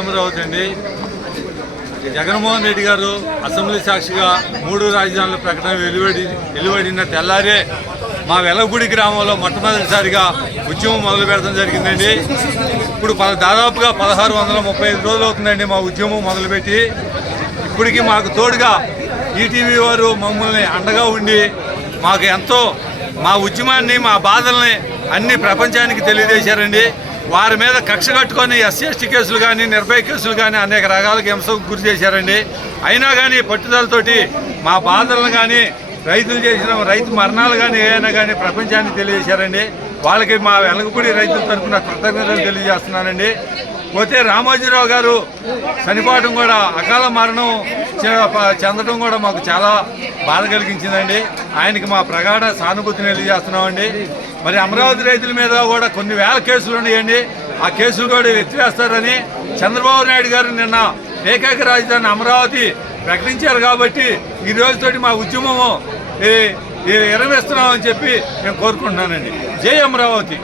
అమరావతి అండి. జగన్మోహన్ రెడ్డి గారు అసెంబ్లీ సాక్షిగా మూడు రాజధానుల ప్రకటన వెలువడి వెలువడిన తెల్లారే మా వెలగుడి గ్రామంలో మొట్టమొదటిసారిగా ఉద్యమం మొదలు పెడతాం జరిగిందండి. ఇప్పుడు దాదాపుగా పదహారు వందల ముప్పై ఐదు రోజులు అవుతుందండి మా ఉద్యమం మొదలుపెట్టి. ఇప్పటికీ మాకు తోడుగా ఈటీవీ వారు మమ్మల్ని అండగా ఉండి మాకు ఎంతో మా ఉద్యమాన్ని మా బాధల్ని అన్ని ప్రపంచానికి తెలియజేశారండి. వారి మీద కక్ష కట్టుకొని ఎస్సీ ఎస్టీ కేసులు కానీ నిర్భయ కేసులు కానీ అనేక రకాలకి హింసకు గురి చేశారండి. అయినా కానీ పట్టుదలతోటి మా బాధలను కానీ రైతులు చేసిన రైతు మరణాలు కానీ ఏమైనా కానీ ప్రపంచానికి తెలియజేశారండి. వాళ్ళకి మా వెలగపూడి రైతుల తరఫున కృతజ్ఞతలు తెలియజేస్తున్నానండి. పోతే రామోజీరావు గారు చనిపోవడం కూడా అకాల మరణం చెందడం కూడా మాకు చాలా బాధ కలిగించిందండి. ఆయనకి మా ప్రగాఢ సానుభూతిని తెలియజేస్తున్నామండి. మరి అమరావతి రైతుల మీద కూడా కొన్ని వేల కేసులు ఉన్నాయండి. ఆ కేసులు కూడా ఎత్తివేస్తారని చంద్రబాబు నాయుడు గారు నిన్న ఏకైక రాజధాని అమరావతి ప్రకటించారు కాబట్టి ఈ రోజుతోటి మా ఉద్యమము ఏ- విరమిస్తున్నామని చెప్పి నేను కోరుకుంటున్నానండి. జై అమరావతి.